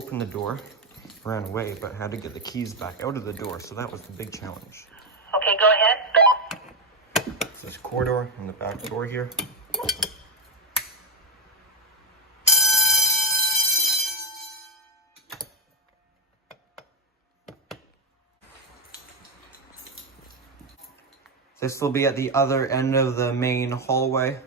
opened the door, ran away, but had to get the keys back out of the door, so that was the big challenge. Okay, go ahead. It's this corridor and the back door here. This will be at the other end of the main hallway.